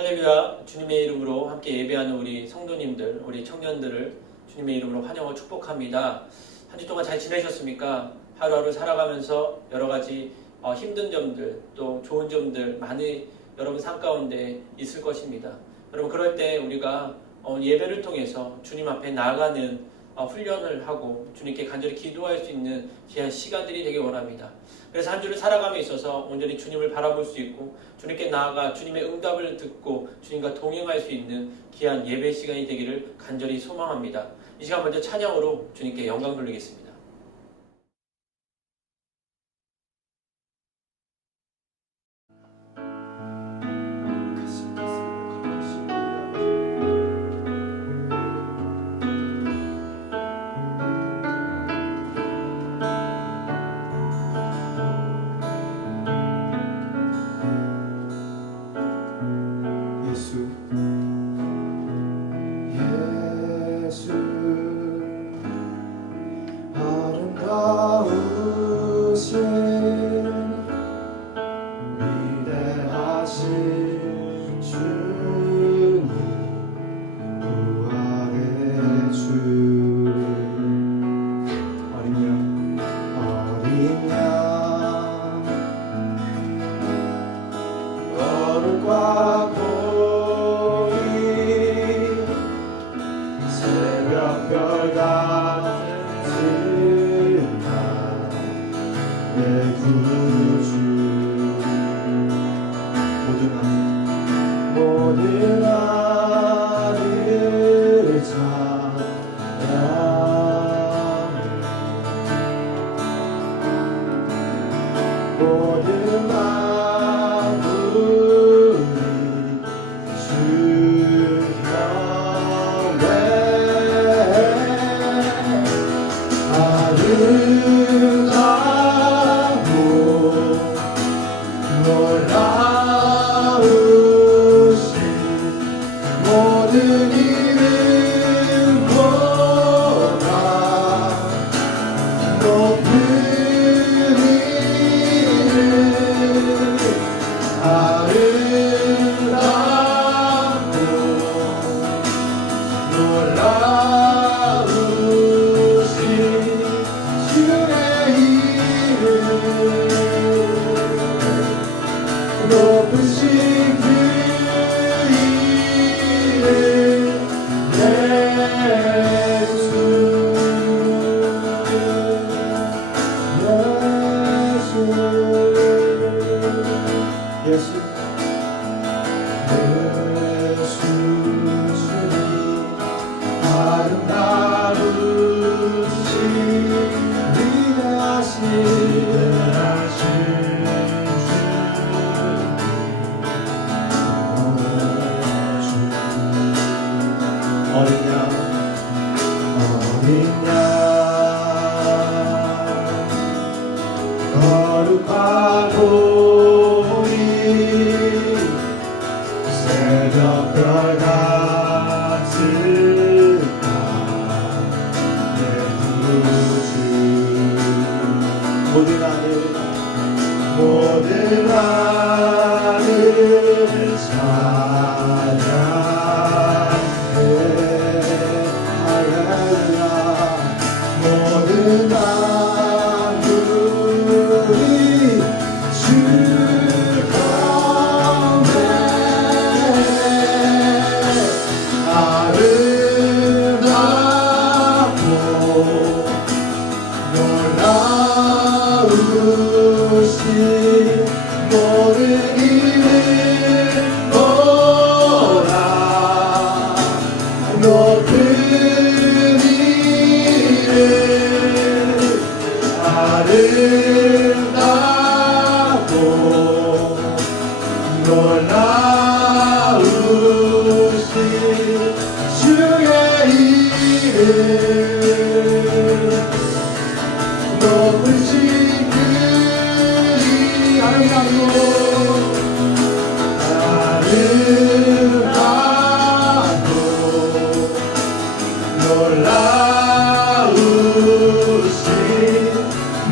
할렐루야. 주님의 이름으로 함께 예배하는 우리 성도님들, 우리 청년들을 주님의 이름으로 환영하고 축복합니다. 한 주 동안 잘 지내셨습니까? 하루하루 살아가면서 여러 가지 힘든 점들, 또 좋은 점들 많이 여러분 삶 가운데 있을 것입니다. 여러분, 그럴 때 우리가 예배를 통해서 주님 앞에 나아가는 훈련을 하고 주님께 간절히 기도할 수 있는 귀한 시간들이 되길 원합니다. 그래서 한 주를 살아감에 있어서 온전히 주님을 바라볼 수 있고 주님께 나아가 주님의 응답을 듣고 주님과 동행할 수 있는 귀한 예배 시간이 되기를 간절히 소망합니다. 이 시간 먼저 찬양으로 주님께 영광 돌리겠습니다.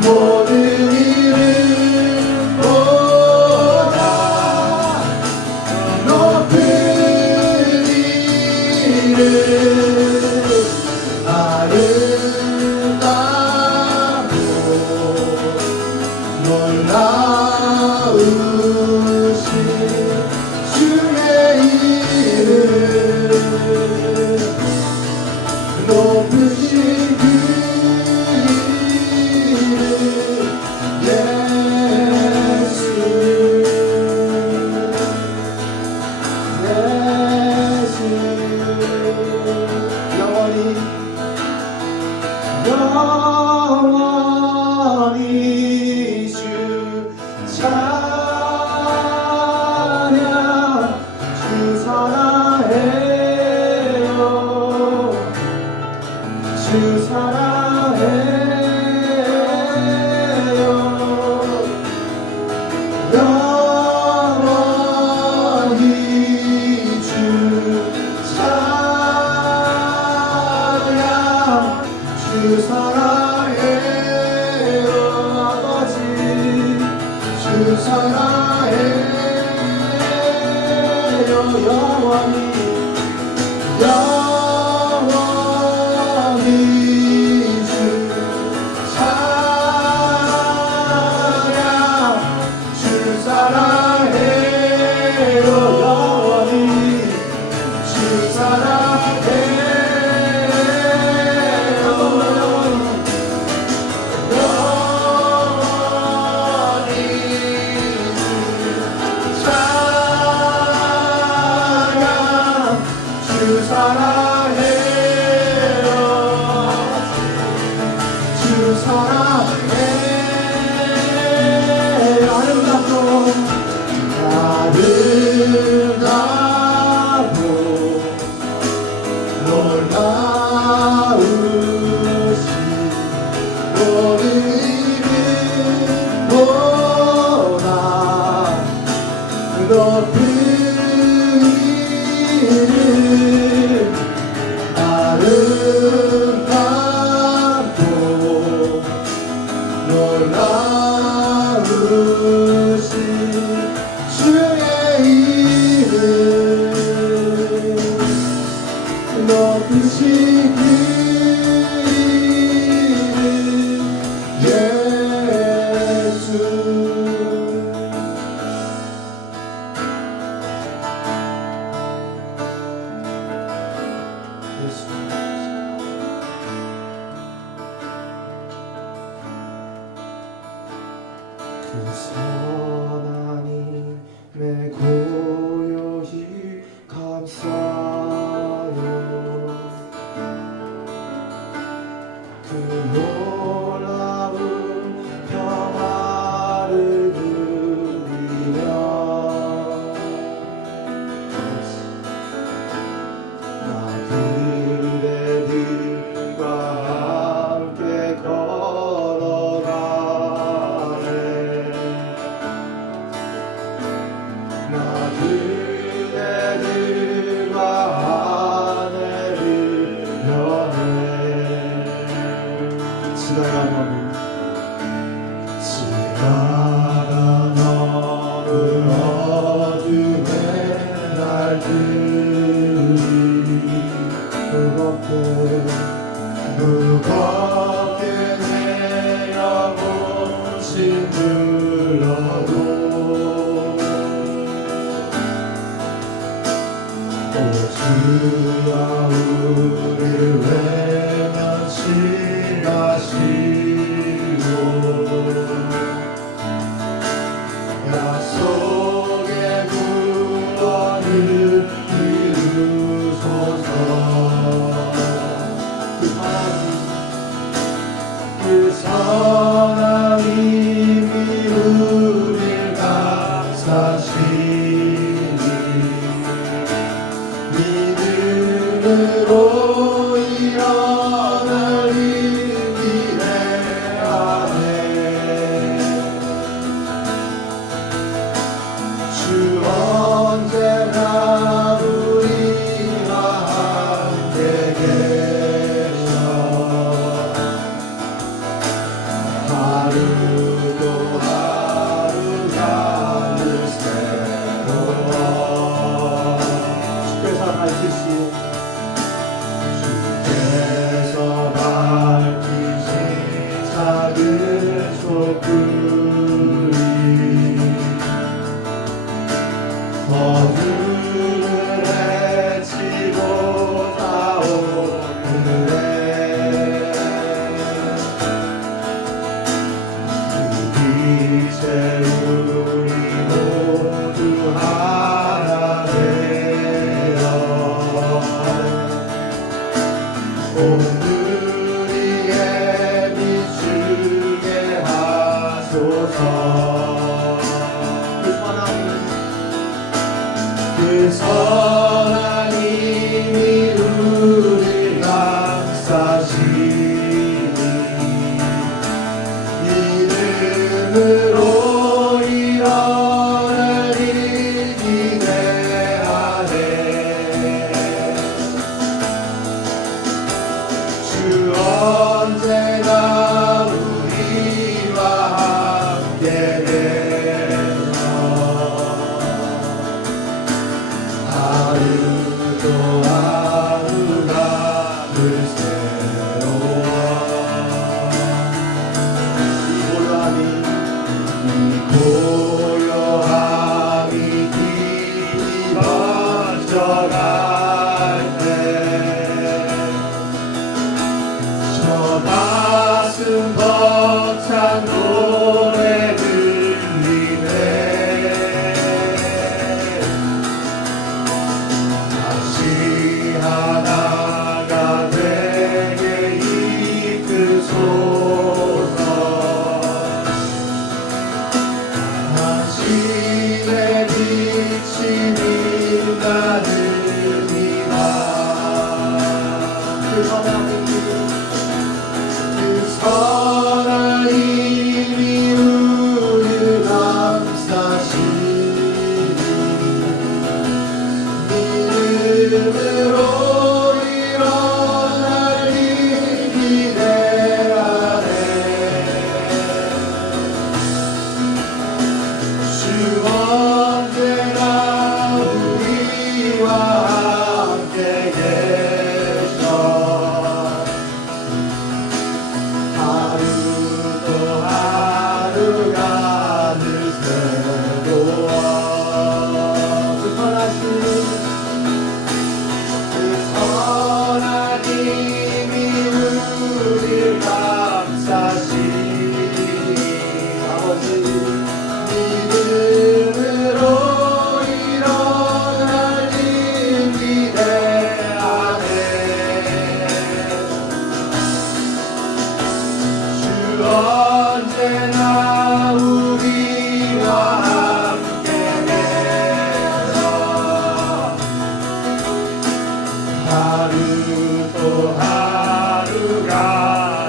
모든 이름보다 찬양 주 사랑해요 주 사랑해요 영원히 주 찬양 주 사랑해요 아버지 주 사랑해요 영원히 영원히 주 찬양 주 사랑해요 영원히 주 사랑해요 영원히 주 사랑해요 주 사랑해요 아름답고 아름답고 놀라우신 너의 이름보다 높은 이름 아름답고 놀라우신 주의 이름 높으신 그 이름 예수 그 선하니 주님의 빛이 빛나느니라. 그 선한 힘이 우리를 감싸시니 믿음으로 일어날 일 기대하네. 주 언제나 우리와 함께 계셔. 하루도 하루가 늘 새로워. 그 선한 힘이 우리를 감싸시니 아버지 믿음으로 일어날 일 기대하네. 주 언제나 우리와 함께 계셔. 하루도 하루가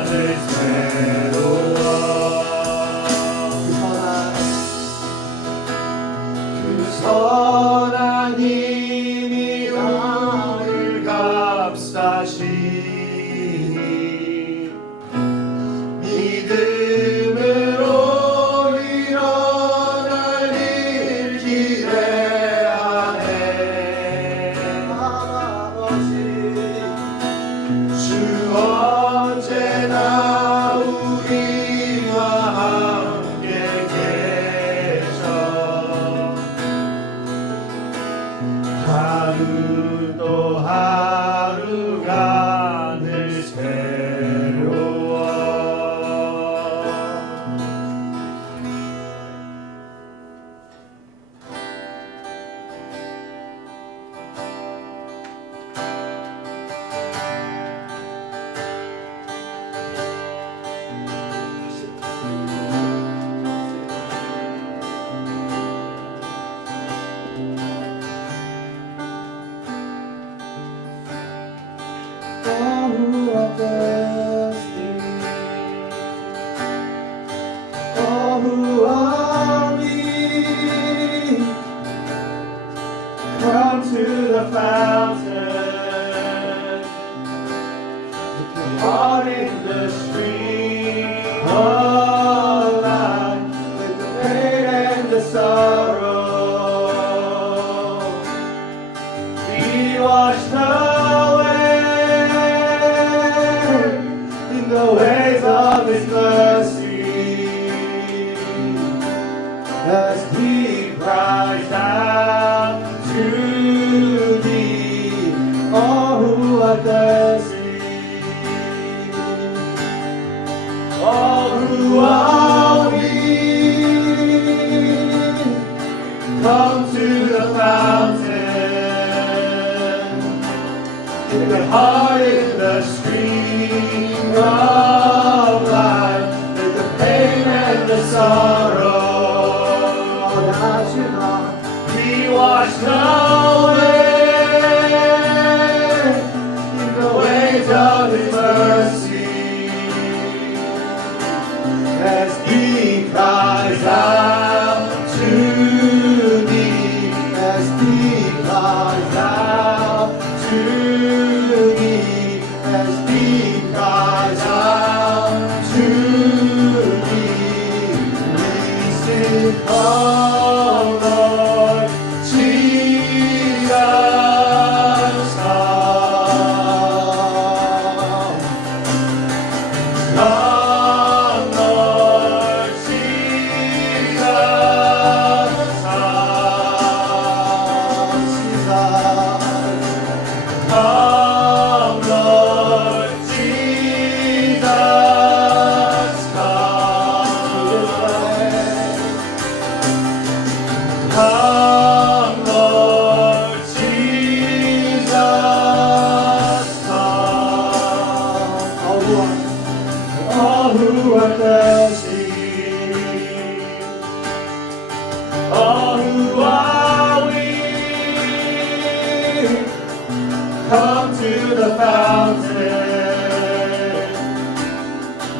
늘 새로워. 그 선한 힘이 우리를 감싸시니 믿음으로 일어날 일 기대하네. 아버지 주 언제나 우리와 함께 계셔. 하루도 하루가 늘 새로워. All who are thirsty, all who are weak, come to the fountain, with your heart in the stream of life, with the pain and the sorrow, be washed away in the waves of His mercy, as He cries out to Thee, all who are thirsty, all who are weak, come to the fountain, with your heart in the stream of life, with the pain and the sorrow, that should not be washed away in the waves of His mercy, as He cries out to Thee, as He cries out to Thee, as He cries out to Thee. Listen, oh Lord Jesus, come, Lord Jesus, come, Lord Jesus, come, Lord Jesus, come. All who are thirsty, to the fountain.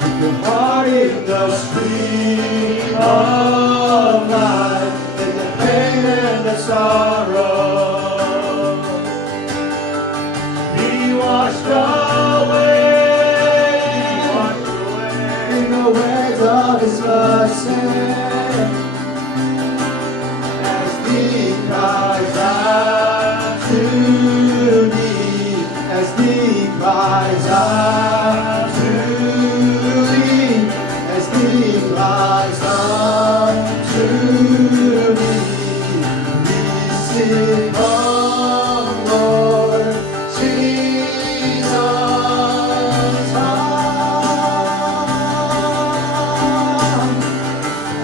With your heart in the stream of life, take the pain and the sorrow, be washed away in the waves of His mercy. As He cries out to thee, as He cries out to thee, as He cries out to thee, receive, come, Lord Jesus.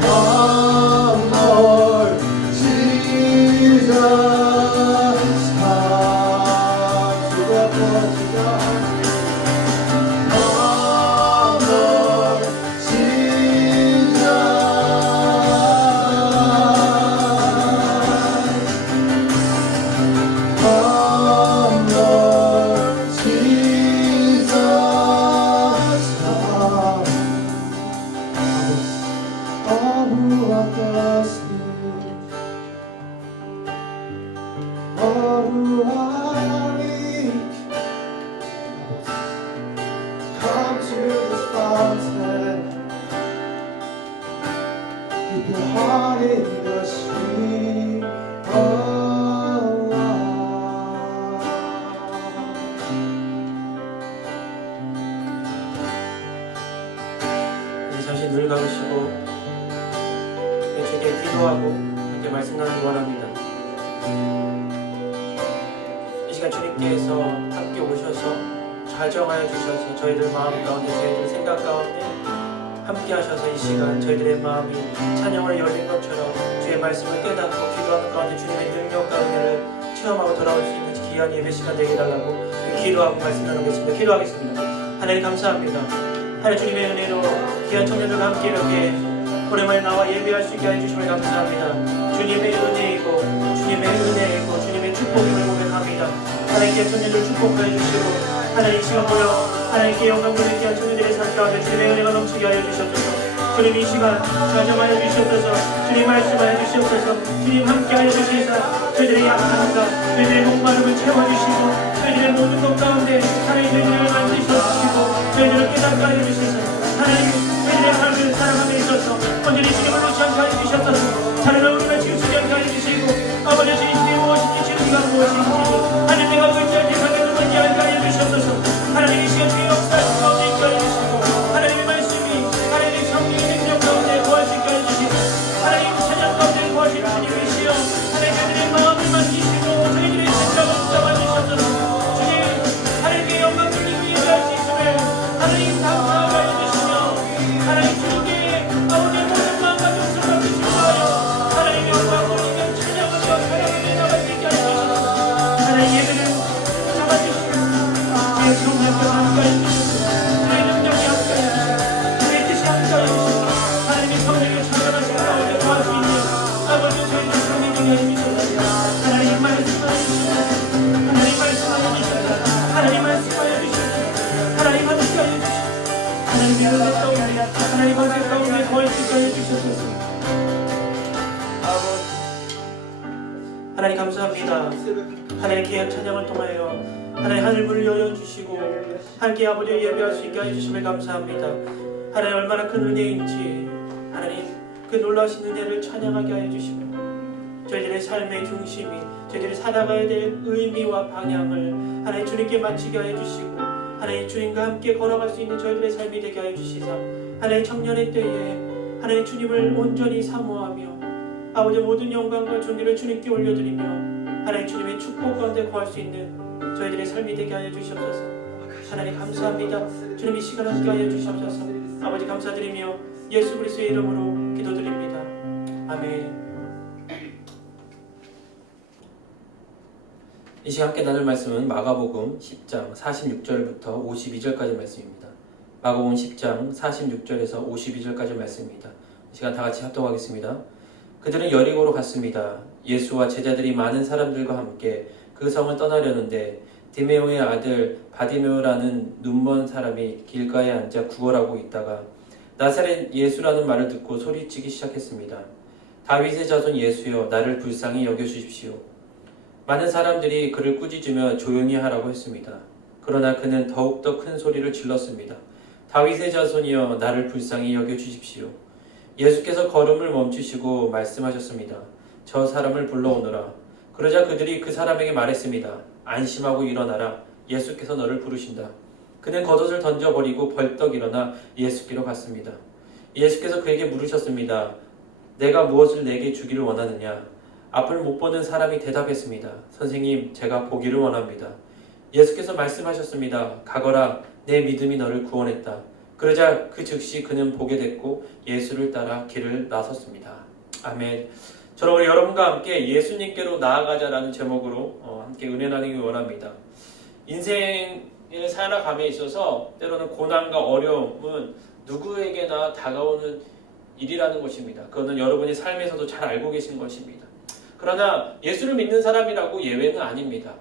Come, Lord Jesus, come to the Portugal. Come, Lord Jesus. Come, Lord Jesus, come. All who are thirsty, all who are weak, come to this fountain. Keep your heart in the stream of life. 이제 잠시 눈을 감으시고 주께 기도하고 함께 말씀 나누기 원합니다. 이 시간 주님께서 함께 오셔서 좌정하여 주셔서 저희들 마음 가운데 저희들 생각 가운데 함께 하셔서 이 시간 저희들의 마음이 찬양으로 열린 것처럼 주의 말씀을 깨닫고 기도하는 가운데 주님의 능력과 은혜를 체험하고 돌아올 수 있는 귀한 예배 시간 되게 해달라고 기도하고 말씀 나누겠습니다. 기도하겠습니다. 하나님 감사합니다. 하나님 주님의 은혜로 귀한 청년들과 함께 이렇게 오랜만에 나와 예배할 수 있게 해주심을 감사합니다. 주님의 은혜이고 주님의 은혜이고 주님의 축복임을 고백합니다. 하나님께 청년들 축복하여 주시고 하나님 이 시간 모여 하나님께 영광 돌리게 귀한 청년들의 삶 가운데 주님의 은혜가 넘치게 하여 주시옵소서. 주님 이 시간 좌정하여 주시옵소서. 주님 말씀하여 주시옵소서. 주님 함께하여 주시사 저희들의 약함과 저희들의 목마름을 채워주시고 저희들의 모든 것 가운데 하나님 저희들을 만드셔주시고 저희들을 깨닫게 하여 주시사 하나님 저희들의 삶을 살아감에 있어서 온전히 주님을 놓지 않게 하여 주셨소서. 자녀를 우리가 지우치게 하여 주시고 아버지 주님이 무엇인지 지우기가 무엇인지 하나님 내가 의지할 대상이 누군지 알게 하여 주셨소서. 하나님 이 시간 주의 역사하신 가운데 있게 하여 주시고 하나님의 말씀이 하나님의 성령의 능력 가운데 거할 수 있게 하여 주시고 하나님 찬양 가운데 거하신 주님이시여 하나님 저희들의 마음을 만지시고 저희들의 생각을 붙잡아 주셨소서. 주님 하나님께 영광 돌리고 예배할 수 있음을 하나님 감사하게 하여 주시며 하나님 주님께 아버지의 모든 마음과 정성을 주시고 하여 하나님 영광 돌리며 찬양하며 사랑하며 나갈 수 있게 하여 주시옵소서. 하나님 예배를 잡아주시고 주의 성령과 함께하여 주시고 주의 능력이 함께하여 주시고 주의 뜻이 함께하여 주시고 하나님의 성령의 찬양하신 가운데 거할 수 있는 아버지 저희들 성령이 하여 주시옵소서. 하나님 말씀하여 주시옵소서. 하나님 말씀하여 주시옵소서. 하나님 말씀하여 주시옵소서. 하나님 함께하여 주시옵소서. 하나님의 은혜 가운데 하나님 은혜 가운데 거할 수 있게 하여 주시옵소서. 하나님 감사합니다. 하나님 계약 찬양을 통하여 하나님 하늘문을 열어주시고 함께 아버지를 예배할 수 있게 해주심을 감사합니다. 하나님 얼마나 큰 은혜인지 하나님 그 놀라신 은혜를 찬양하게 하여 주시며 저희들의 삶의 중심이 저희들이 살아가야 될 의미와 방향을 하나님 주님께 마치게 하여 주시고 하나님 주님과 함께 걸어갈 수 있는 저희들의 삶이 되게 하여 주시사 하나님 청년의 때에 하나님 주님을 온전히 사모하며 아버지 모든 영광과 존귀를 주님께 올려드리며 하나님 주님의 축복 가운데 거할 수 있는 저희들의 삶이 되게 하여 주시옵소서. 하나님 감사합니다. 주님 이 시간 함께 하여 주시옵소서. 아버지 감사드리며 예수 그리스도의 이름으로 기도드립니다. 아멘. 이 시간 함께 나눌 말씀은 마가복음 10장 46절부터 52절까지 말씀입니다. 마가복음 10장 46절에서 52절까지 말씀입니다. 이 시간 다 같이 합독하겠습니다. 그들은 여리고로 갔습니다. 예수와 제자들이 많은 사람들과 함께 그 성을 떠나려는데 디메오의 아들 바디메오라는 눈먼 사람이 길가에 앉아 구걸하고 있다가 나사렛 예수라는 말을 듣고 소리치기 시작했습니다. 다윗의 자손 예수여, 나를 불쌍히 여겨주십시오. 많은 사람들이 그를 꾸짖으며 조용히 하라고 했습니다. 그러나 그는 더욱더 큰 소리를 질렀습니다. 다윗의 자손이여, 나를 불쌍히 여겨주십시오. 예수께서 걸음을 멈추시고 말씀하셨습니다. 저 사람을 불러오너라. 그러자 그들이 그 사람에게 말했습니다. 안심하고 일어나라. 예수께서 너를 부르신다. 그는 겉옷을 던져버리고 벌떡 일어나 예수께로 갔습니다. 예수께서 그에게 물으셨습니다. 내가 무엇을 내게 주기를 원하느냐? 앞을 못 보는 사람이 대답했습니다. 선생님, 제가 보기를 원합니다. 예수께서 말씀하셨습니다. 가거라. 내 믿음이 너를 구원했다. 그러자 그 즉시 그는 보게 됐고 예수를 따라 길을 나섰습니다. 아멘. 저는 우리 여러분과 함께 예수님께로 나아가자라는 제목으로 함께 은혜 나누기 원합니다. 인생을 살아감에 있어서 때로는 고난과 어려움은 누구에게나 다가오는 일이라는 것입니다. 그거는 여러분이 삶에서도 잘 알고 계신 것입니다. 그러나 예수를 믿는 사람이라고 예외는 아닙니다.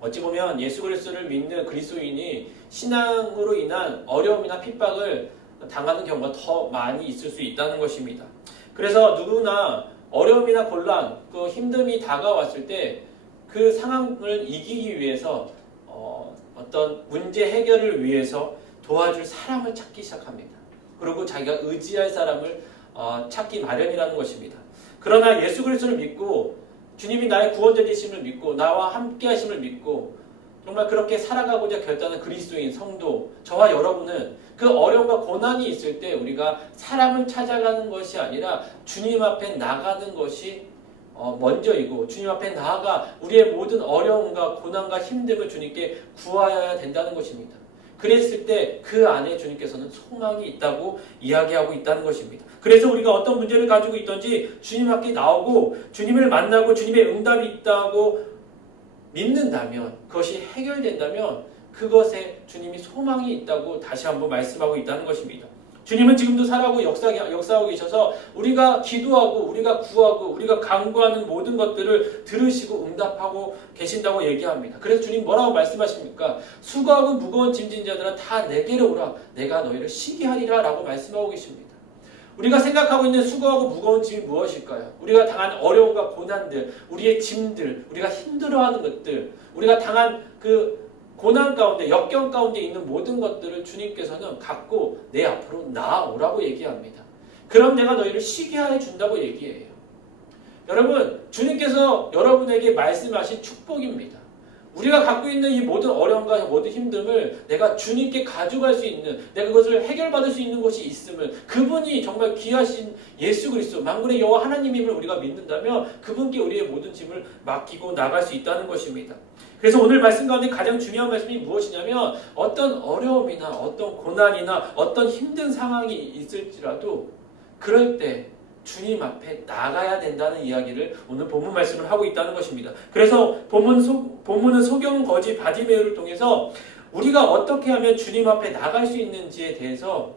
어찌 보면 예수 그리스도를 믿는 그리스도인이 신앙으로 인한 어려움이나 핍박을 당하는 경우가 더 많이 있을 수 있다는 것입니다. 그래서 누구나 어려움이나 곤란, 그 힘듦이 다가왔을 때 그 상황을 이기기 위해서 어떤 문제 해결을 위해서 도와줄 사람을 찾기 시작합니다. 그리고 자기가 의지할 사람을 찾기 마련이라는 것입니다. 그러나 예수 그리스도를 믿고 주님이 나의 구원자 되심을 믿고 나와 함께 하심을 믿고 정말 그렇게 살아가고자 결단한 그리스도인 성도, 저와 여러분은 그 어려움과 고난이 있을 때 우리가 사람을 찾아가는 것이 아니라 주님 앞에 나가는 것이 먼저이고 주님 앞에 나아가 우리의 모든 어려움과 고난과 힘듦을 주님께 구하여야 된다는 것입니다. 그랬을 때 그 안에 주님께서는 소망이 있다고 이야기하고 있다는 것입니다. 그래서 우리가 어떤 문제를 가지고 있든지 주님 앞에 나오고 주님을 만나고 주님의 응답이 있다고 믿는다면, 그것이 해결된다면 그것에 주님이 소망이 있다고 다시 한번 말씀하고 있다는 것입니다. 주님은 지금도 살아가고 역사하고 계셔서 우리가 기도하고 우리가 구하고 우리가 간구하는 모든 것들을 들으시고 응답하고 계신다고 얘기합니다. 그래서 주님 뭐라고 말씀하십니까? 수고하고 무거운 짐진 자들아 다 내게로 오라. 내가 너희를 쉬게 하리라 라고 말씀하고 계십니다. 우리가 생각하고 있는 수고하고 무거운 짐이 무엇일까요? 우리가 당한 어려움과 고난들, 우리의 짐들, 우리가 힘들어하는 것들, 우리가 당한 그 고난 가운데, 역경 가운데 있는 모든 것들을 주님께서는 갖고 내 앞으로 나아오라고 얘기합니다. 그럼 내가 너희를 쉬게 해 준다고 얘기해요. 여러분, 주님께서 여러분에게 말씀하신 축복입니다. 우리가 갖고 있는 이 모든 어려움과 모든 힘듦을 내가 주님께 가져갈 수 있는, 내가 그것을 해결받을 수 있는 것이 있음을, 그분이 정말 귀하신 예수 그리스도 만군의 여호와 하나님임을 우리가 믿는다면 그분께 우리의 모든 짐을 맡기고 나갈 수 있다는 것입니다. 그래서 오늘 말씀 가운데 가장 중요한 말씀이 무엇이냐면, 어떤 어려움이나 어떤 고난이나 어떤 힘든 상황이 있을지라도 그럴 때 주님 앞에 나가야 된다는 이야기를 오늘 본문 말씀을 하고 있다는 것입니다. 그래서 본문은 소경 거지 바디메오를 통해서 우리가 어떻게 하면 주님 앞에 나갈 수 있는지에 대해서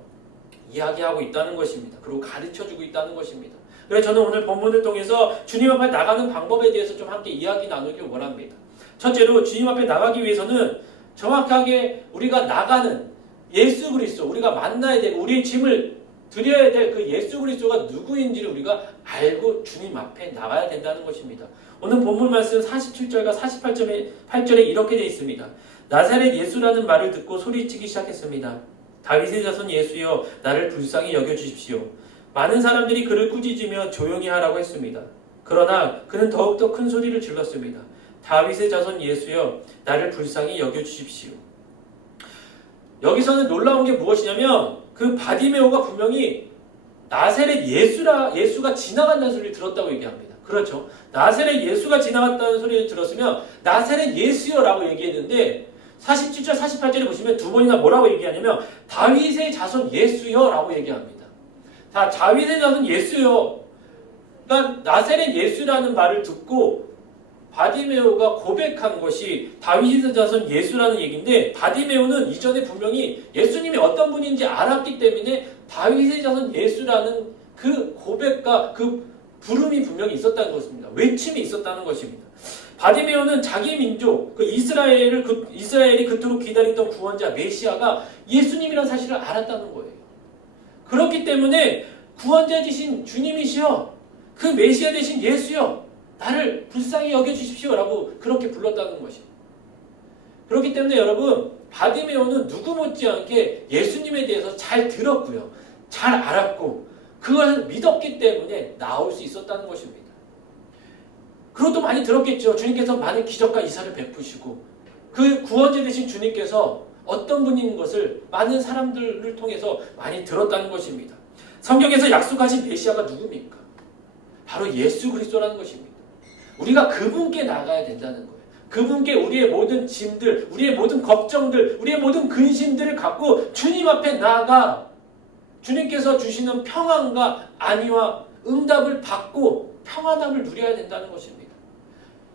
이야기하고 있다는 것입니다. 그리고 가르쳐주고 있다는 것입니다. 그래서 저는 오늘 본문을 통해서 주님 앞에 나가는 방법에 대해서 좀 함께 이야기 나누길 원합니다. 첫째로 주님 앞에 나가기 위해서는 정확하게 우리가 나가는 예수 그리스도, 우리가 만나야 되고 우리의 짐을 드려야 될 그 예수 그리스도가 누구인지를 우리가 알고 주님 앞에 나가야 된다는 것입니다. 오늘 본문 말씀 47절과 48절에 이렇게 되어 있습니다. 나사렛 예수라는 말을 듣고 소리치기 시작했습니다. 다윗의 자손 예수여, 나를 불쌍히 여겨주십시오. 많은 사람들이 그를 꾸짖으며 조용히 하라고 했습니다. 그러나 그는 더욱더 큰 소리를 질렀습니다. 다윗의 자손 예수여, 나를 불쌍히 여겨주십시오. 여기서는 놀라운 게 무엇이냐면, 그 바디메오가 분명히 나사렛 예수가 지나간다는 소리를 들었다고 얘기합니다. 그렇죠. 나사렛 예수가 지나갔다는 소리를 들었으면 나사렛 예수여라고 얘기했는데 47절 48절에 보시면 두 번이나 뭐라고 얘기하냐면 다윗의 자손 예수여라고 얘기합니다. 다 다윗의 자손 예수여. 그러니까 나사렛 예수라는 말을 듣고 바디메오가 고백한 것이 다윗의 자손 예수라는 얘기인데, 바디메오는 이전에 분명히 예수님이 어떤 분인지 알았기 때문에 다윗의 자손 예수라는 그 고백과 그 부름이 분명히 있었다는 것입니다. 외침이 있었다는 것입니다. 바디메오는 자기 민족, 이스라엘이 그토록 기다리던 구원자 메시아가 예수님이라는 사실을 알았다는 거예요. 그렇기 때문에 구원자이신 주님이시여, 그 메시아 되신 예수여, 나를 불쌍히 여겨주십시오라고 그렇게 불렀다는 것입니다. 그렇기 때문에 여러분, 바디메오는 누구 못지않게 예수님에 대해서 잘 들었고요, 잘 알았고 그것을 믿었기 때문에 나올 수 있었다는 것입니다. 그것도 많이 들었겠죠. 주님께서 많은 기적과 이사를 베푸시고 그 구원자 되신 주님께서 어떤 분인 것을 많은 사람들을 통해서 많이 들었다는 것입니다. 성경에서 약속하신 메시아가 누굽니까? 바로 예수 그리스도라는 것입니다. 우리가 그분께 나가야 된다는 거예요. 그분께 우리의 모든 짐들, 우리의 모든 걱정들, 우리의 모든 근심들을 갖고 주님 앞에 나아가 주님께서 주시는 평안과 안위와 응답을 받고 평안함을 누려야 된다는 것입니다.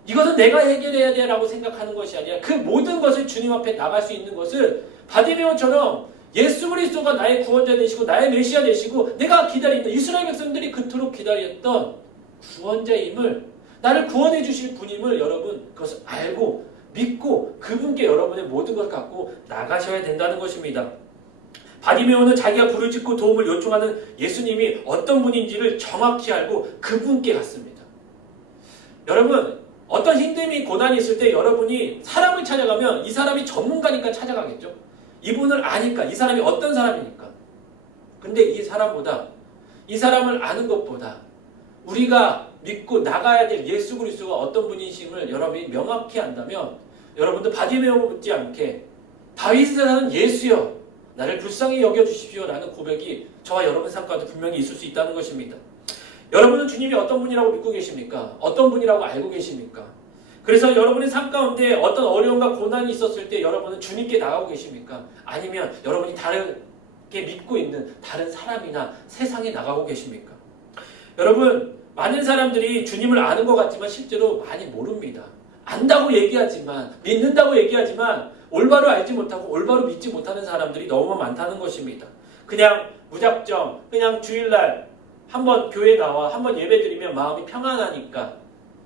이것은 내가 해결해야 돼라고 생각하는 것이 아니라 그 모든 것을 주님 앞에 나갈 수 있는 것은 바디메오처럼 예수 그리스도가 나의 구원자 되시고 나의 메시아 되시고 내가 기다리는 이스라엘 백성들이 그토록 기다렸던 구원자임을, 나를 구원해 주실 분임을 여러분 그것을 알고 믿고 그분께 여러분의 모든 것을 갖고 나가셔야 된다는 것입니다. 바디메오는 자기가 부르짖고 도움을 요청하는 예수님이 어떤 분인지를 정확히 알고 그분께 갔습니다. 여러분, 어떤 힘듦이 고난이 있을 때 여러분이 사람을 찾아가면 이 사람이 전문가니까 찾아가겠죠. 이분을 아니까, 이 사람이 어떤 사람이니까. 근데 이 사람을 아는 것보다 우리가 믿고 나가야 될 예수 그리스도가 어떤 분이심을 여러분이 명확히 안다면 여러분도 바디메오 못지않게 다윗의 사는 예수여, 나를 불쌍히 여겨주십시오 라는 고백이 저와 여러분 삶 가운데 분명히 있을 수 있다는 것입니다. 여러분은 주님이 어떤 분이라고 믿고 계십니까? 어떤 분이라고 알고 계십니까? 그래서 여러분의 삶 가운데 어떤 어려움과 고난이 있었을 때 여러분은 주님께 나가고 계십니까? 아니면 여러분이 다르게 믿고 있는 다른 사람이나 세상에 나가고 계십니까? 여러분, 많은 사람들이 주님을 아는 것 같지만 실제로 많이 모릅니다. 안다고 얘기하지만, 믿는다고 얘기하지만 올바로 알지 못하고 올바로 믿지 못하는 사람들이 너무 많다는 것입니다. 그냥 무작정, 그냥 주일날 한번 교회 나와 한번 예배드리면 마음이 평안하니까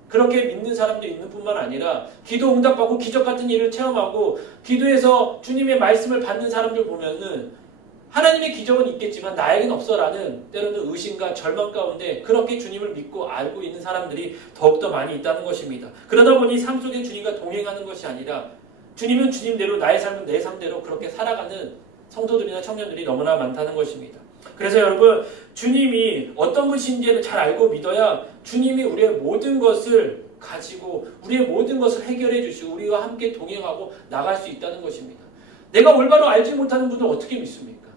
그렇게 믿는 사람도 있는 뿐만 아니라 기도 응답받고 기적 같은 일을 체험하고 기도해서 주님의 말씀을 받는 사람들 보면은 하나님의 기적은 있겠지만 나에게는 없어라는 때로는 의심과 절망 가운데 그렇게 주님을 믿고 알고 있는 사람들이 더욱더 많이 있다는 것입니다. 그러다 보니 삶 속에 주님과 동행하는 것이 아니라 주님은 주님대로 나의 삶은 내 삶대로 그렇게 살아가는 성도들이나 청년들이 너무나 많다는 것입니다. 그래서 여러분, 주님이 어떤 분이신지를 잘 알고 믿어야 주님이 우리의 모든 것을 가지고 우리의 모든 것을 해결해 주시고 우리와 함께 동행하고 나갈 수 있다는 것입니다. 내가 올바로 알지 못하는 분을 어떻게 믿습니까?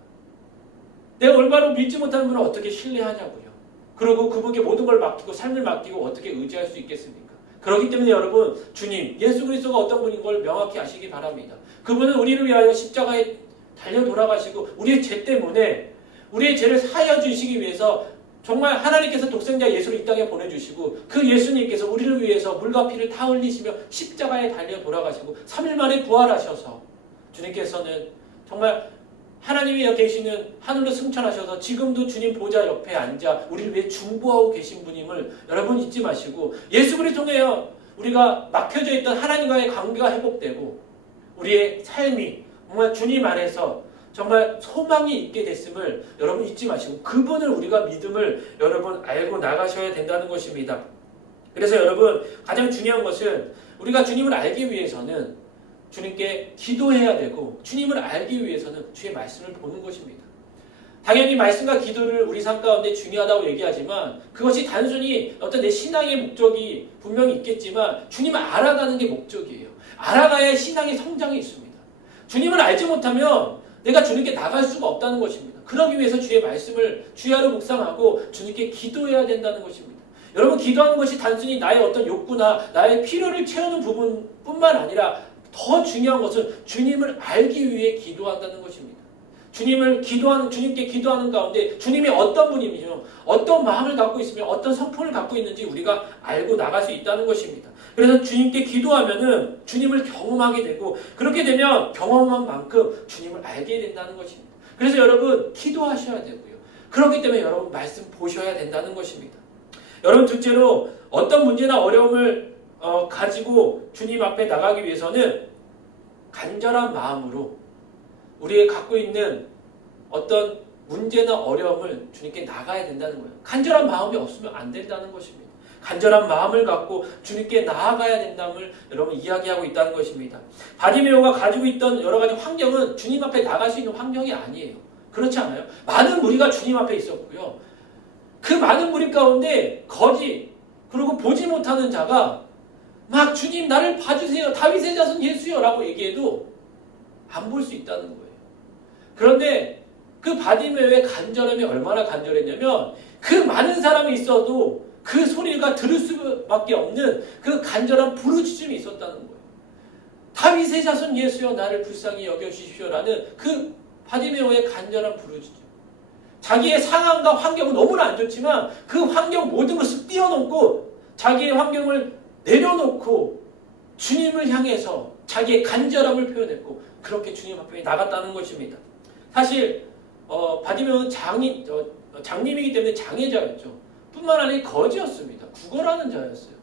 내가 올바로 믿지 못하는 분을 어떻게 신뢰하냐고요. 그리고 그분께 모든 걸 맡기고 삶을 맡기고 어떻게 의지할 수 있겠습니까? 그렇기 때문에 여러분, 주님, 예수 그리스도가 어떤 분인 걸 명확히 아시기 바랍니다. 그분은 우리를 위하여 십자가에 달려 돌아가시고 우리의 죄 때문에 우리의 죄를 사하여 주시기 위해서 정말 하나님께서 독생자 예수를 이 땅에 보내주시고 그 예수님께서 우리를 위해서 물과 피를 다 흘리시며 십자가에 달려 돌아가시고 3일 만에 부활하셔서 주님께서는 정말 하나님이 계시는 하늘로 승천하셔서 지금도 주님 보좌 옆에 앉아 우리를 위해 중보하고 계신 분임을 여러분 잊지 마시고 예수 그리스도 통해 우리가 막혀져 있던 하나님과의 관계가 회복되고 우리의 삶이 정말 주님 안에서 정말 소망이 있게 됐음을 여러분 잊지 마시고 그분을 우리가 믿음을 여러분 알고 나가셔야 된다는 것입니다. 그래서 여러분, 가장 중요한 것은 우리가 주님을 알기 위해서는 주님께 기도해야 되고 주님을 알기 위해서는 주의 말씀을 보는 것입니다. 당연히 말씀과 기도를 우리 삶 가운데 중요하다고 얘기하지만 그것이 단순히 어떤 내 신앙의 목적이 분명히 있겠지만 주님을 알아가는 게 목적이에요. 알아가야 신앙의 성장이 있습니다. 주님을 알지 못하면 내가 주님께 나갈 수가 없다는 것입니다. 그러기 위해서 주의 말씀을 주야로 묵상하고 주님께 기도해야 된다는 것입니다. 여러분, 기도하는 것이 단순히 나의 어떤 욕구나 나의 필요를 채우는 부분뿐만 아니라 더 중요한 것은 주님을 알기 위해 기도한다는 것입니다. 주님께 기도하는 가운데 주님이 어떤 분이며 어떤 마음을 갖고 있으며 어떤 성품을 갖고 있는지 우리가 알고 나갈 수 있다는 것입니다. 그래서 주님께 기도하면은 주님을 경험하게 되고 그렇게 되면 경험한 만큼 주님을 알게 된다는 것입니다. 그래서 여러분, 기도하셔야 되고요. 그렇기 때문에 여러분 말씀 보셔야 된다는 것입니다. 여러분, 둘째로 어떤 문제나 어려움을 가지고 주님 앞에 나가기 위해서는 간절한 마음으로 우리가 갖고 있는 어떤 문제나 어려움을 주님께 나가야 된다는 거예요. 간절한 마음이 없으면 안 된다는 것입니다. 간절한 마음을 갖고 주님께 나아가야 된다는 여러분 이야기하고 있다는 것입니다. 바디메오가 가지고 있던 여러 가지 환경은 주님 앞에 나갈 수 있는 환경이 아니에요. 그렇지 않아요? 많은 무리가 주님 앞에 있었고요. 그 많은 무리 가운데 거지 그리고 보지 못하는 자가 막 주님 나를 봐주세요. 다윗의 자손 예수요 라고 얘기해도 안 볼 수 있다는 거예요. 그런데 그 바디메오의 간절함이 얼마나 간절했냐면 그 많은 사람이 있어도 그 소리가 들을 수밖에 없는 그 간절한 부르짖음이 있었다는 거예요. 다윗의 자손 예수여 나를 불쌍히 여겨주십시오라는 그 바디메오의 간절한 부르짖음. 자기의 상황과 환경은 너무나 안 좋지만 그 환경 모든 것을 뛰어넘고 자기의 환경을 내려놓고 주님을 향해서 자기의 간절함을 표현했고 그렇게 주님 앞에 나갔다는 것입니다. 사실 바디메오는 장님이기 때문에 장애자였죠. 뿐만 아니라 거지였습니다. 구걸하는 자였어요.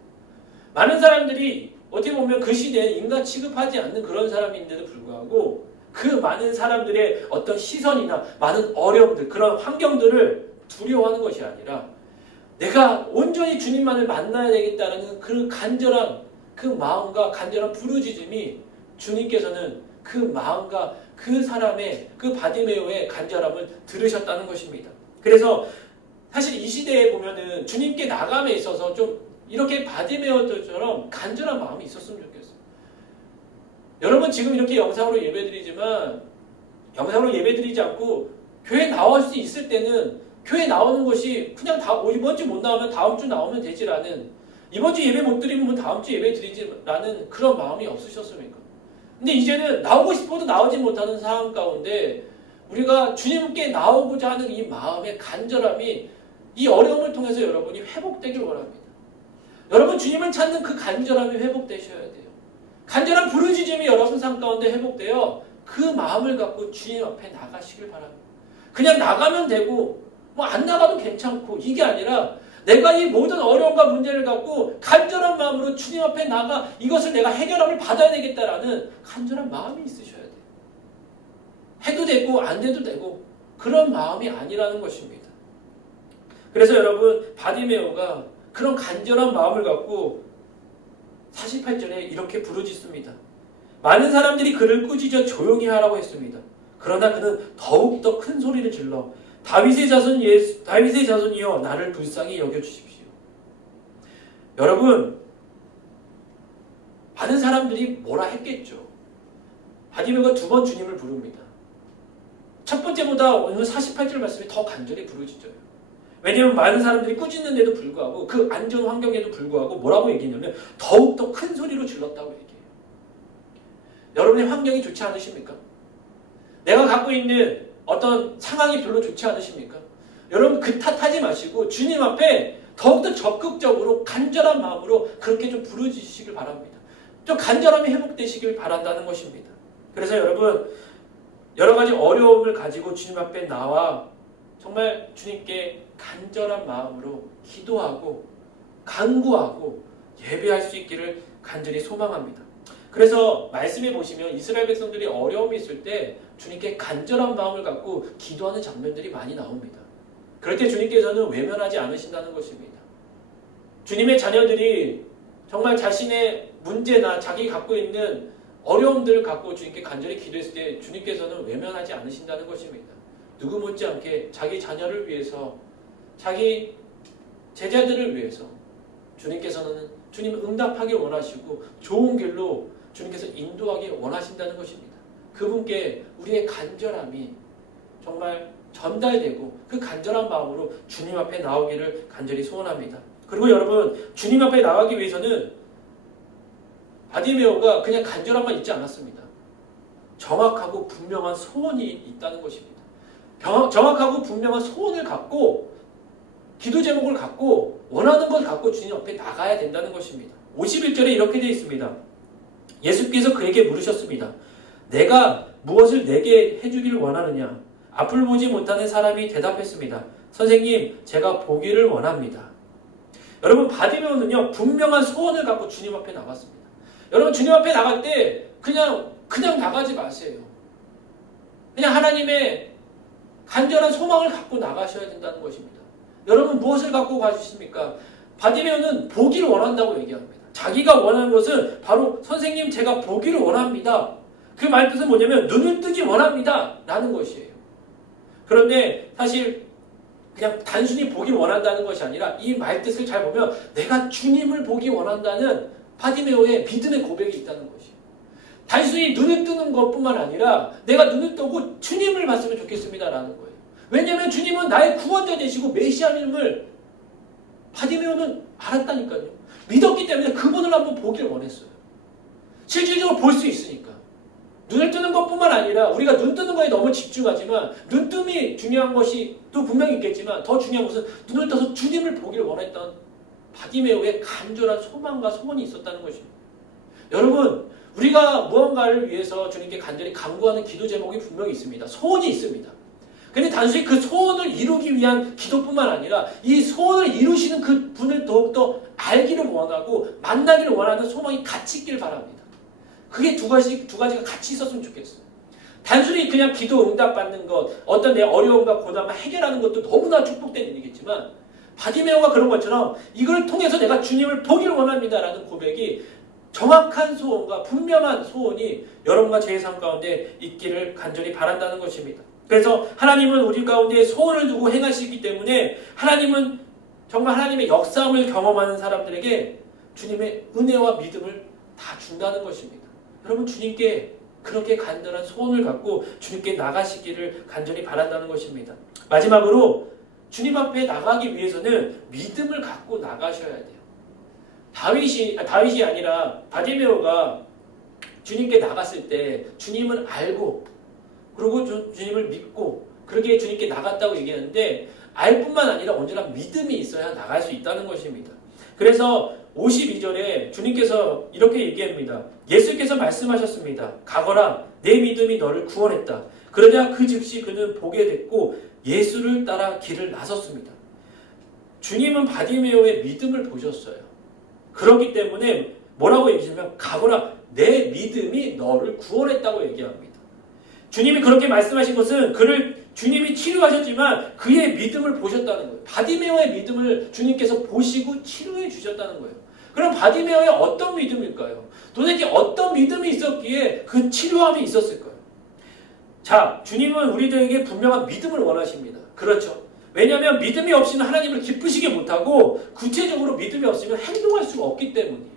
많은 사람들이 어떻게 보면 그 시대에 인간 취급하지 않는 그런 사람인데도 불구하고 그 많은 사람들의 어떤 시선이나 많은 어려움들 그런 환경들을 두려워하는 것이 아니라 내가 온전히 주님만을 만나야 되겠다는 그 간절한 그 마음과 간절한 부르짖음이 주님께서는 그 마음과 그 사람의 그 바디메오의 간절함을 들으셨다는 것입니다. 그래서 사실 이 시대에 보면은 주님께 나감에 있어서 좀 이렇게 바디메오들처럼 간절한 마음이 있었으면 좋겠어요. 여러분 지금 이렇게 영상으로 예배드리지만 영상으로 예배드리지 않고 교회 나올 수 있을 때는 교회 나오는 것이 그냥 이번 주 못 나오면 다음 주 나오면 되지라는 이번 주 예배 못 드리면 다음 주 예배 드리지라는 그런 마음이 없으셨습니까? 근데 이제는 나오고 싶어도 나오지 못하는 상황 가운데 우리가 주님께 나오고자 하는 이 마음의 간절함이 이 어려움을 통해서 여러분이 회복되길 원합니다. 여러분 주님을 찾는 그 간절함이 회복되셔야 돼요. 간절한 부르짖음이 여러분 삶 가운데 회복되어 그 마음을 갖고 주님 앞에 나가시길 바랍니다. 그냥 나가면 되고 뭐 안 나가도 괜찮고 이게 아니라 내가 이 모든 어려움과 문제를 갖고 간절한 마음으로 주님 앞에 나가 이것을 내가 해결함을 받아야 되겠다라는 간절한 마음이 있으셔야 돼요. 해도 되고 안 돼도 되고 그런 마음이 아니라는 것입니다. 그래서 여러분 바디메오가 그런 간절한 마음을 갖고 48절에 이렇게 부르짖습니다. 많은 사람들이 그를 꾸짖어 조용히 하라고 했습니다. 그러나 그는 더욱더 큰 소리를 질러 다윗의 자손이여 나를 불쌍히 여겨주십시오. 여러분 많은 사람들이 뭐라 했겠죠. 바디메오가 2번 주님을 부릅니다. 첫 번째보다 오늘 48절 말씀이 더 간절히 부르짖어요. 왜냐하면 많은 사람들이 꾸짖는데도 불구하고 그 안전 환경에도 불구하고 뭐라고 얘기했냐면 더욱더 큰 소리로 질렀다고 얘기해요. 여러분의 환경이 좋지 않으십니까? 내가 갖고 있는 어떤 상황이 별로 좋지 않으십니까? 여러분 그 탓하지 마시고 주님 앞에 더욱더 적극적으로 간절한 마음으로 그렇게 좀 부르짖으시길 바랍니다. 좀 간절함이 회복되시길 바란다는 것입니다. 그래서 여러분 여러 가지 어려움을 가지고 주님 앞에 나와 정말 주님께 간절한 마음으로 기도하고 간구하고 예배할 수 있기를 간절히 소망합니다. 그래서 말씀해 보시면 이스라엘 백성들이 어려움이 있을 때 주님께 간절한 마음을 갖고 기도하는 장면들이 많이 나옵니다. 그럴 때 주님께서는 외면하지 않으신다는 것입니다. 주님의 자녀들이 정말 자신의 문제나 자기 갖고 있는 어려움들을 갖고 주님께 간절히 기도했을 때 주님께서는 외면하지 않으신다는 것입니다. 누구 못지않게 자기 자녀를 위해서 자기 제자들을 위해서 주님께서는 주님 응답하길 원하시고 좋은 길로 주님께서 인도하길 원하신다는 것입니다. 그분께 우리의 간절함이 정말 전달되고 그 간절한 마음으로 주님 앞에 나오기를 간절히 소원합니다. 그리고 여러분 주님 앞에 나가기 위해서는 바디메오가 그냥 간절함만 있지 않았습니다. 정확하고 분명한 소원이 있다는 것입니다. 정확하고 분명한 소원을 갖고 기도 제목을 갖고 원하는 것 갖고 주님 앞에 나가야 된다는 것입니다. 51절에 이렇게 되어 있습니다. 예수께서 그에게 물으셨습니다. 내가 무엇을 내게 해주기를 원하느냐? 앞을 보지 못하는 사람이 대답했습니다. 선생님, 제가 보기를 원합니다. 여러분 바디메오는요 분명한 소원을 갖고 주님 앞에 나갔습니다. 여러분 주님 앞에 나갈 때 그냥 나가지 마세요. 그냥 하나님의 간절한 소망을 갖고 나가셔야 된다는 것입니다. 여러분 무엇을 갖고 가십니까? 바디메오는 보기를 원한다고 얘기합니다. 자기가 원하는 것은 바로 선생님 제가 보기를 원합니다. 그 말 뜻은 뭐냐면 눈을 뜨기 원합니다 라는 것이에요. 그런데 사실 그냥 단순히 보기를 원한다는 것이 아니라 이 말 뜻을 잘 보면 내가 주님을 보기 원한다는 바디메오의 믿음의 고백이 있다는 것이에요. 단순히 눈을 뜨는 것뿐만 아니라 내가 눈을 뜨고 주님을 봤으면 좋겠습니다 라는 거예요. 왜냐하면 주님은 나의 구원자 되시고 메시아님을 바디메오는 알았다니까요. 믿었기 때문에 그분을 한번 보기를 원했어요. 실질적으로 볼 수 있으니까. 눈을 뜨는 것뿐만 아니라 우리가 눈 뜨는 거에 너무 집중하지만 눈뜸이 중요한 것이 또 분명히 있겠지만 더 중요한 것은 눈을 떠서 주님을 보기를 원했던 바디메오의 간절한 소망과 소원이 있었다는 것입니다. 여러분 우리가 무언가를 위해서 주님께 간절히 간구하는 기도 제목이 분명히 있습니다. 소원이 있습니다. 근데 단순히 그 소원을 이루기 위한 기도뿐만 아니라 이 소원을 이루시는 그 분을 더욱더 알기를 원하고 만나기를 원하는 소망이 같이 있길 바랍니다. 그게 두 가지가 같이 있었으면 좋겠어요. 단순히 그냥 기도 응답 받는 것, 어떤 내 어려움과 고난을 해결하는 것도 너무나 축복된 일이겠지만 바디메오가 그런 것처럼 이걸 통해서 내가 주님을 보기를 원합니다라는 고백이 정확한 소원과 분명한 소원이 여러분과 제 삶 가운데 있기를 간절히 바란다는 것입니다. 그래서 하나님은 우리 가운데 소원을 두고 행하시기 때문에 하나님은 정말 하나님의 역사함을 경험하는 사람들에게 주님의 은혜와 믿음을 다 준다는 것입니다. 여러분 주님께 그렇게 간절한 소원을 갖고 주님께 나가시기를 간절히 바란다는 것입니다. 마지막으로 주님 앞에 나가기 위해서는 믿음을 갖고 나가셔야 돼요. 다윗이 아니라 바디메오가 주님께 나갔을 때 주님을 알고 그리고 주님을 믿고 그러기에 주님께 나갔다고 얘기하는데 알 뿐만 아니라 언제나 믿음이 있어야 나갈 수 있다는 것입니다. 그래서 52절에 주님께서 이렇게 얘기합니다. 예수께서 말씀하셨습니다. 가거라 내 믿음이 너를 구원했다. 그러자 그 즉시 그는 보게 됐고 예수를 따라 길을 나섰습니다. 주님은 바디메오의 믿음을 보셨어요. 그렇기 때문에 뭐라고 얘기하냐면 가거라 내 믿음이 너를 구원했다고 얘기합니다. 주님이 그렇게 말씀하신 것은 그를 주님이 치료하셨지만 그의 믿음을 보셨다는 거예요. 바디메오의 믿음을 주님께서 보시고 치료해 주셨다는 거예요. 그럼 바디메오의 어떤 믿음일까요? 도대체 어떤 믿음이 있었기에 그 치료함이 있었을까요? 자, 주님은 우리들에게 분명한 믿음을 원하십니다. 그렇죠. 왜냐하면 믿음이 없이는 하나님을 기쁘시게 못하고 구체적으로 믿음이 없으면 행동할 수가 없기 때문이에요.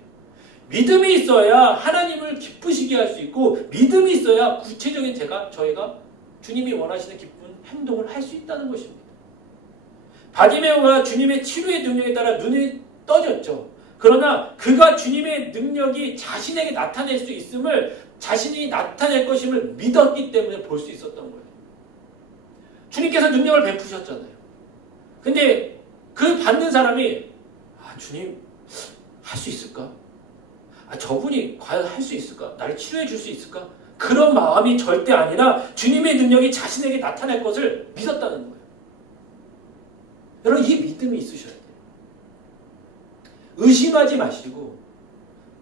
믿음이 있어야 하나님을 기쁘시게 할 수 있고 믿음이 있어야 구체적인 저희가 주님이 원하시는 기쁜 행동을 할 수 있다는 것입니다. 바디메오가 주님의 치료의 능력에 따라 눈이 떠졌죠. 그러나 그가 주님의 능력이 자신에게 나타낼 수 있음을 자신이 나타낼 것임을 믿었기 때문에 볼 수 있었던 거예요. 주님께서 능력을 베푸셨잖아요. 근데 그 받는 사람이 주님 할 수 있을까? 저분이 과연 할 수 있을까? 나를 치료해 줄 수 있을까? 그런 마음이 절대 아니라 주님의 능력이 자신에게 나타날 것을 믿었다는 거예요. 여러분 이 믿음이 있으셔야 돼요. 의심하지 마시고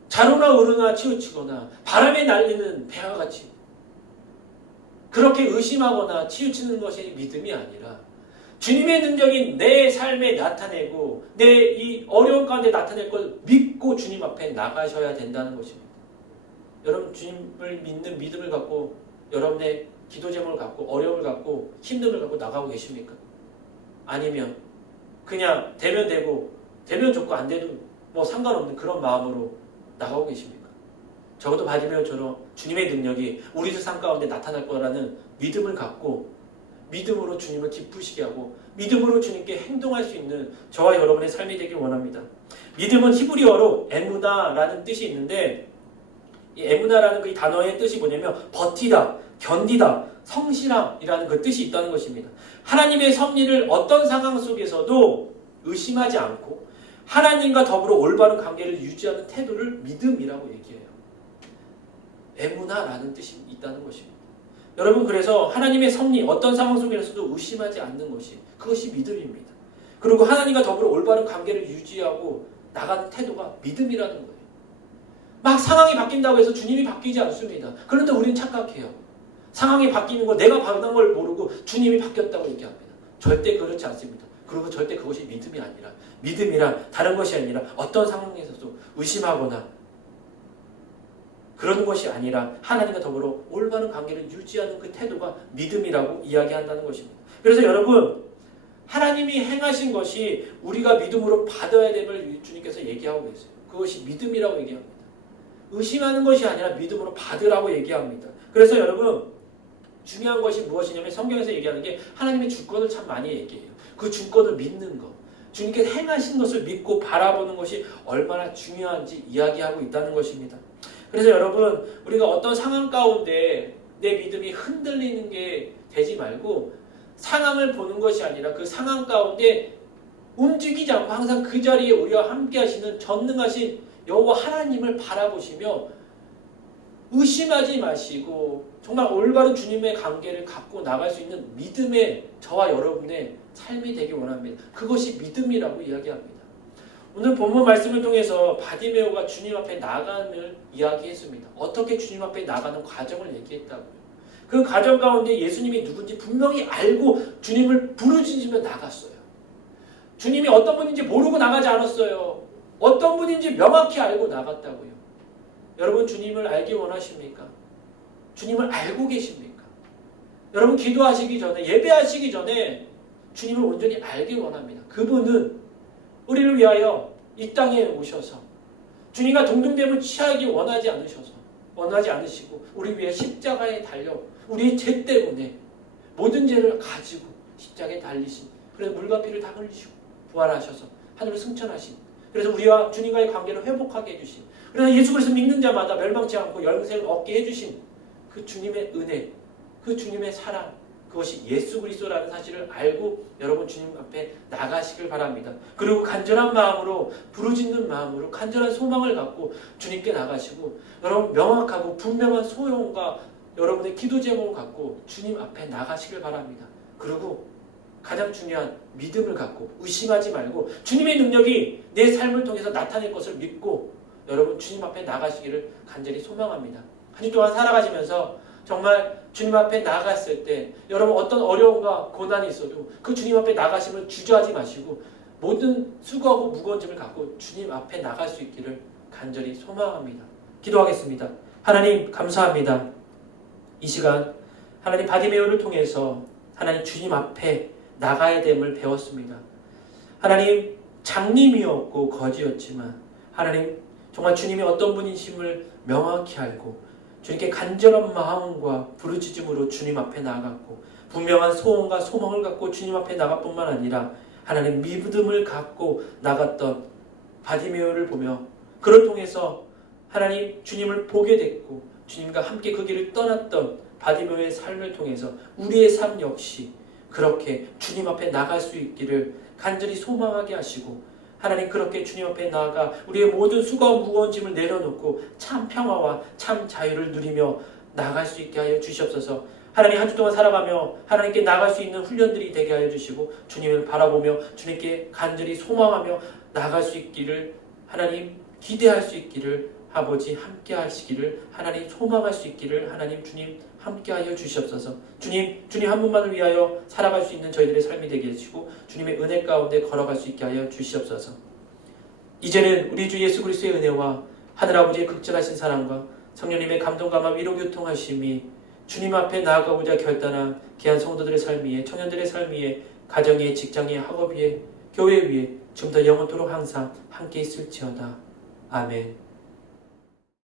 자로나 으르나 치우치거나 바람에 날리는 배와 같이 그렇게 의심하거나 치우치는 것이 믿음이 아니라 주님의 능력이 내 삶에 나타내고 내 이 어려운 가운데 나타낼 걸 믿고 주님 앞에 나가셔야 된다는 것입니다. 여러분 주님을 믿는 믿음을 갖고 여러분의 기도 제목을 갖고 어려움을 갖고 힘듦을 갖고 나가고 계십니까? 아니면 그냥 되면 되고 되면 좋고 안 돼도 뭐 상관없는 그런 마음으로 나가고 계십니까? 적어도 바디메오처럼 주님의 능력이 우리들 삶 가운데 나타날 거라는 믿음을 갖고 믿음으로 주님을 기쁘시게 하고 믿음으로 주님께 행동할 수 있는 저와 여러분의 삶이 되길 원합니다. 믿음은 히브리어로 에무나라는 뜻이 있는데 이 에무나라는 그 단어의 뜻이 뭐냐면 버티다, 견디다, 성실함이라는 그 뜻이 있다는 것입니다. 하나님의 섭리를 어떤 상황 속에서도 의심하지 않고 하나님과 더불어 올바른 관계를 유지하는 태도를 믿음이라고 얘기해요. 에무나라는 뜻이 있다는 것입니다. 여러분 그래서 하나님의 섭리 어떤 상황 속에서도 의심하지 않는 것이 그것이 믿음입니다. 그리고 하나님과 더불어 올바른 관계를 유지하고 나가는 태도가 믿음이라는 거예요. 막 상황이 바뀐다고 해서 주님이 바뀌지 않습니다. 그런데 우리는 착각해요. 상황이 바뀌는 거 내가 받은 걸 모르고 주님이 바뀌었다고 얘기합니다. 절대 그렇지 않습니다. 그리고 절대 그것이 믿음이 아니라, 믿음이란 다른 것이 아니라 어떤 상황에서도 의심하거나 그런 것이 아니라 하나님과 더불어 올바른 관계를 유지하는 그 태도가 믿음이라고 이야기한다는 것입니다. 그래서 여러분, 하나님이 행하신 것이 우리가 믿음으로 받아야 됨을 주님께서 얘기하고 계세요. 그것이 믿음이라고 얘기합니다. 의심하는 것이 아니라 믿음으로 받으라고 얘기합니다. 그래서 여러분, 중요한 것이 무엇이냐면 성경에서 얘기하는 게 하나님의 주권을 참 많이 얘기해요. 그 주권을 믿는 것, 주님께서 행하신 것을 믿고 바라보는 것이 얼마나 중요한지 이야기하고 있다는 것입니다. 그래서 여러분, 우리가 어떤 상황 가운데 내 믿음이 흔들리는 게 되지 말고 상황을 보는 것이 아니라 그 상황 가운데 움직이지 않고 항상 그 자리에 우리와 함께 하시는 전능하신 여호와 하나님을 바라보시며 의심하지 마시고 정말 올바른 주님의 관계를 갖고 나갈 수 있는 믿음의 저와 여러분의 삶이 되기 원합니다. 그것이 믿음이라고 이야기합니다. 오늘 본문 말씀을 통해서 바디메오가 주님 앞에 나감을 이야기했습니다. 어떻게 주님 앞에 나가는 과정을 얘기했다고요. 그 과정 가운데 예수님이 누군지 분명히 알고 주님을 부르짖으며 나갔어요. 주님이 어떤 분인지 모르고 나가지 않았어요. 어떤 분인지 명확히 알고 나갔다고요. 여러분, 주님을 알기 원하십니까? 주님을 알고 계십니까? 여러분, 기도하시기 전에, 예배하시기 전에 주님을 온전히 알기 원합니다. 그분은 우리를 위하여 이 땅에 오셔서 주님과 동등됨을 취하기 원하지 않으시고 우리 위해 십자가에 달려 우리의 죄 때문에 모든 죄를 가지고 십자가에 달리신, 그래서 물과 피를 다 흘리시고 부활하셔서 하늘을 승천하신, 그래서 우리와 주님과의 관계를 회복하게 해주신, 그래서 예수 그리스도 믿는 자마다 멸망치 않고 영생을 얻게 해주신 그 주님의 은혜, 그 주님의 사랑, 그것이 예수 그리스도라는 사실을 알고 여러분 주님 앞에 나가시길 바랍니다. 그리고 간절한 마음으로, 부르짖는 마음으로 간절한 소망을 갖고 주님께 나가시고 여러분 명확하고 분명한 소용과 여러분의 기도 제목을 갖고 주님 앞에 나가시길 바랍니다. 그리고 가장 중요한 믿음을 갖고 의심하지 말고 주님의 능력이 내 삶을 통해서 나타낼 것을 믿고 여러분 주님 앞에 나가시기를 간절히 소망합니다. 한 주 동안 살아가시면서 정말 주님 앞에 나갔을 때 여러분 어떤 어려움과 고난이 있어도 그 주님 앞에 나가심을 주저하지 마시고 모든 수고하고 무거운 짐을 갖고 주님 앞에 나갈 수 있기를 간절히 소망합니다. 기도하겠습니다. 하나님 감사합니다. 이 시간 하나님 바디메오를 통해서 하나님 주님 앞에 나가야 됨을 배웠습니다. 하나님 장님이었고 거지였지만 하나님 정말 주님이 어떤 분이심을 명확히 알고 주님께 간절한 마음과 부르짖음으로 주님 앞에 나아갔고 분명한 소원과 소망을 갖고 주님 앞에 나갈 뿐만 아니라 하나님 믿음을 갖고 나갔던 바디메오를 보며 그를 통해서 하나님 주님을 보게 됐고 주님과 함께 그 길을 떠났던 바디메오의 삶을 통해서 우리의 삶 역시 그렇게 주님 앞에 나갈 수 있기를 간절히 소망하게 하시고 하나님 그렇게 주님 앞에 나아가 우리의 모든 수고와 무거운 짐을 내려놓고 참 평화와 참 자유를 누리며 나아갈 수 있게 하여 주시옵소서. 하나님 한 주 동안 살아가며 하나님께 나갈 수 있는 훈련들이 되게 하여 주시고 주님을 바라보며 주님께 간절히 소망하며 나아갈 수 있기를 하나님 기대할 수 있기를 아버지 함께 하시기를 하나님 소망할 수 있기를 하나님 주님 함께 하여 주시옵소서. 주님 한 분만을 위하여 살아갈 수 있는 저희들의 삶이 되게 해주시고 주님의 은혜 가운데 걸어갈 수 있게 하여 주시옵소서. 이제는 우리 주 예수 그리스도의 은혜와 하늘아버지의 극진하신 사랑과 성령님의 감동감화 위로 교통하심이 주님 앞에 나아가고자 결단한 귀한 성도들의 삶 위에, 청년들의 삶 위에, 가정 위에, 직장 위에, 학업 위에, 교회 위에 지금부터 영원토록 항상 함께 있을지어다. 아멘.